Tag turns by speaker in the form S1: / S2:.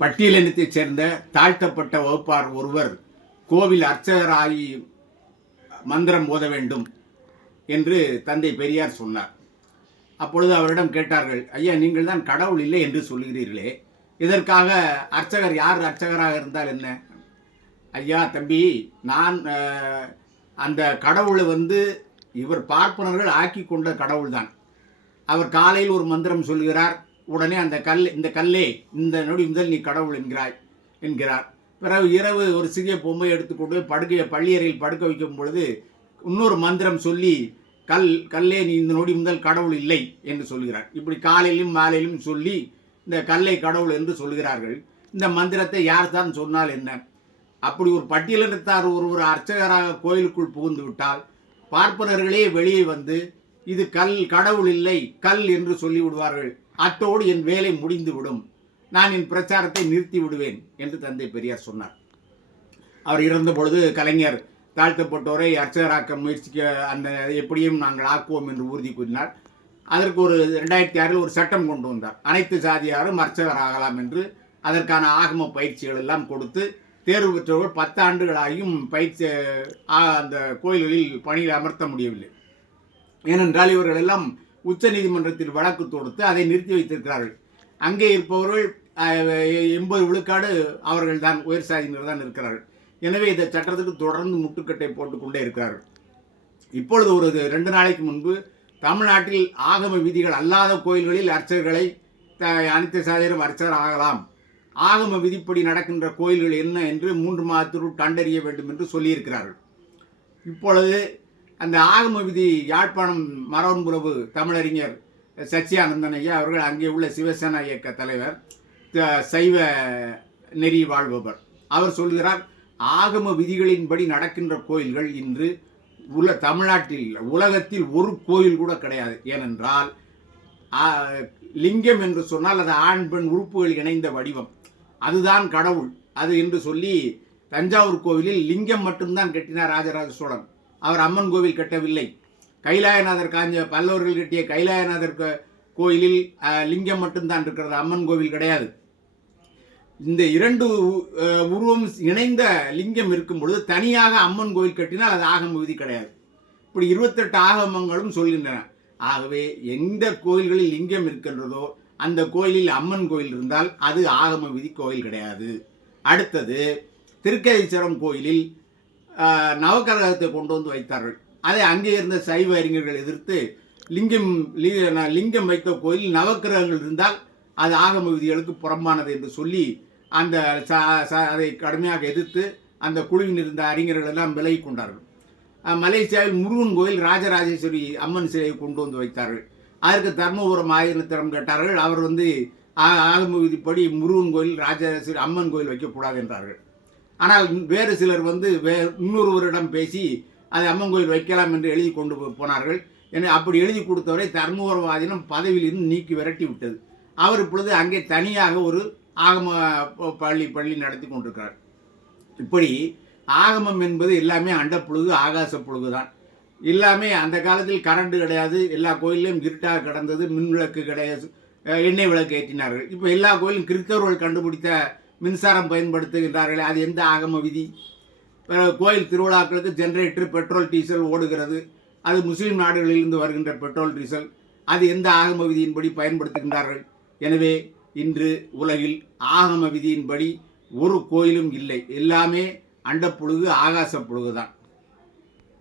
S1: பட்டியலினத்தைச் சேர்ந்த தாழ்த்தப்பட்ட வகுப்பார் ஒருவர் கோவில் அர்ச்சகராகி மந்திரம் ஓத வேண்டும் என்று தந்தை பெரியார் சொன்னார். அப்பொழுது அவரிடம் கேட்டார்கள் ஐயா நீங்கள் தான் கடவுள் இல்லை என்று சொல்கிறீர்களே இதற்காக அர்ச்சகர் யார் அர்ச்சகராக இருந்தால் என்ன? ஐயா தம்பி நான் அந்த கடவுளை வந்து இவர் பார்ப்பனர்கள் ஆக்கி கொண்ட கடவுள்தான். அவர் காலையில் ஒரு மந்திரம் சொல்கிறார் உடனே அந்த கல் இந்த கல்லே இந்த நொடி முதல் நீ கடவுள் என்கிறாய் என்கிறார். பிறகு இரவு ஒரு சிறிய பொம்மை எடுத்துக்கொண்டு படுக்கையை பள்ளியறையில் படுக்க வைக்கும் பொழுது இன்னொரு மந்திரம் சொல்லி கல் கல்லே நீ இந்த நொடி முதல் கடவுள் இல்லை என்று சொல்கிறார். இப்படி காலையிலும் மாலையிலும் சொல்லி இந்த கல்லை கடவுள் என்று சொல்கிறார்கள். இந்த மந்திரத்தை யார் தான் சொன்னால் என்ன? அப்படி ஒரு பட்டியலினத்தார் ஒருவர் அர்ச்சகராக கோயிலுக்குள் புகுந்து விட்டால் பார்ப்பனர்களே வெளியே வந்து இது கல் கடவுள் இல்லை கல் என்று சொல்லி விடுவார்கள் அத்தோடு என் வேலை முடிந்து விடும் நான் என் பிரச்சாரத்தை நிறுத்தி விடுவேன் என்று தந்தை பெரியார் சொன்னார். அவர் இறந்த பொழுது கலைஞர் தாழ்த்தப்பட்டோரை அர்ச்சகராக்க முயற்சிக்க அந்த எப்படியும் நாங்கள் ஆக்குவோம் என்று உறுதி கூறினார். அதற்கு ஒரு ரெண்டாயிரத்தி ஆறில் ஒரு சட்டம் கொண்டு வந்தார். அனைத்து சாதியாரும் அர்ச்சகர் ஆகலாம் என்று அதற்கான ஆகம பயிற்சிகள் எல்லாம் கொடுத்து தேர்வு பெற்றவர்கள் பத்து ஆண்டுகளாகியும் பயிற்சி ஆ, அந்த கோயில்களில் பணியில் அமர்த்த முடியவில்லை. ஏனென்றால் இவர்கள் எல்லாம் உச்ச நீதிமன்றத்தில் வழக்கு தொடுத்து அதை நிறுத்தி வைத்திருக்கிறார்கள். அங்கே இருப்பவர்கள் எண்பது விழுக்காடு அவர்கள் தான் உயர் சாதியினர் தான் இருக்கிறார்கள். எனவே இந்த சட்டத்துக்கு தொடர்ந்து முட்டுக்கட்டை போட்டுக்கொண்டே இருக்கிறார்கள். இப்பொழுது ஒரு ரெண்டு நாளைக்கு முன்பு தமிழ்நாட்டில் ஆகம விதிகள் அல்லாத கோயில்களில் அர்ச்சகர்களை த- அனைத்து சாதியினரும் அர்ச்சகர் ஆகலாம். ஆகம விதிப்படி நடக்கின்ற கோயில்கள் என்ன என்று மூன்று மாதத்திற்குள் கண்டறிய வேண்டும் என்று சொல்லியிருக்கிறார்கள். இப்பொழுது அந்த ஆகம விதி யாழ்ப்பாணம் மரவன்புலவு தமிழறிஞர் சச்சியானந்தன் ஐயா அவர்கள் அங்கே உள்ள சிவசேனா இயக்க தலைவர் சைவ நெறி வாழ்பவர். அவர் சொல்கிறார் ஆகம விதிகளின்படி நடக்கின்ற கோயில்கள் இன்று உல தமிழ்நாட்டில் உலகத்தில் ஒரு கோயில் கூட கிடையாது. ஏனென்றால் லிங்கம் என்று சொன்னால் அது ஆண் பெண் உறுப்புகள் இணைந்த வடிவம். அதுதான் கடவுள். அது என்று சொல்லி தஞ்சாவூர் கோவிலில் லிங்கம் மட்டும்தான் கட்டினார் ராஜராஜ சோழன். அவர் அம்மன் கோவில் கட்டவில்லை. கைலாயநாதர் காஞ்ச பல்லவர்கள் கட்டிய கைலாயநாதர் கோயிலில் லிங்கம் மட்டும்தான் இருக்கிறது. அம்மன் கோவில் கிடையாது. இந்த இரண்டு உருவம் இணைந்த லிங்கம் இருக்கும் பொழுது தனியாக அம்மன் கோயில் கட்டினால் அது ஆகம விதி கிடையாது. இப்படி இருபத்தெட்டு ஆகமங்களும் சொல்கின்றன. ஆகவே எந்த கோயில்களில் லிங்கம் இருக்கின்றதோ அந்த கோயிலில் அம்மன் கோயில் இருந்தால் அது ஆகம விதி கோயில் கிடையாது. அடுத்தது திருக்கதீஸ்வரம் கோயிலில் ஆஹ், நவக்கிரகத்தை கொண்டு வந்து வைத்தார்கள். அதை அங்கே இருந்த சைவ அறிஞர்கள் எதிர்த்து லிங்கம் ந- லிங்கம் வைத்த கோயில் நவக்கிரகங்கள் இருந்தால் அது ஆகம விதிகளுக்கு புறம்பானது என்று சொல்லி அந்த அதை கடுமையாக எதிர்த்து அந்த குழுவில் இருந்த அறிஞர்கள் எல்லாம் விலகி கொண்டார்கள். மலேசியாவில் முருகன் கோயில் ராஜராஜேஸ்வரி அம்மன் சிலையை கொண்டு வந்து வைத்தார்கள். அதற்கு தர்மபுரம் ஆயிரத்திடம் கேட்டார்கள் அவர் வந்து ஆ- ஆகம விதிப்படி முருகன் கோயில் ராஜராஜேஸ்வரி அம்மன் கோயில் வைக்கக்கூடாது என்றார்கள். ஆனால் வேறு சிலர் வந்து வே இன்னொருவரிடம் பேசி அதை அம்மன் கோயில் வைக்கலாம் என்று எழுதி கொண்டு போனார்கள். எனவே அப்படி எழுதி கொடுத்தவரை தர்மபுரம் பதவியிலிருந்து நீக்கி விரட்டி விட்டது. அவர் இப்பொழுது அங்கே தனியாக ஒரு ஆகம ப- பள்ளி பள்ளி நடத்தி கொண்டிருக்கிறார். இப்படி ஆகமம் என்பது எல்லாமே அண்டப்புழுகு ஆகாச புழுகு தான் எல்லாமே அந்த காலத்தில் கரண்ட் கிடையாது. எல்லா கோயிலையும் இருட்டாக கிடந்தது மின் விளக்கு கிடையாது எண்ணெய் விளக்கு ஏற்றினார்கள். இப்போ எல்லா கோயிலும் கிறிஸ்தவர்கள் கண்டுபிடித்த மின்சாரம் பயன்படுத்துகின்றார்களே அது எந்த ஆகம விதி? கோயில் திருவிழாக்களுக்கு ஜென்ரேட்டர் பெட்ரோல் டீசல் ஓடுகிறது. அது முஸ்லீம் நாடுகளிலிருந்து வருகின்ற பெட்ரோல் டீசல் அது எந்த ஆகம விதியின்படி பயன்படுத்துகின்றார்கள்? எனவே இன்று உலகில் ஆகம விதியின்படி ஒரு கோயிலும் இல்லை. எல்லாமே அண்டப்புழுகு ஆகாச புழுகு தான்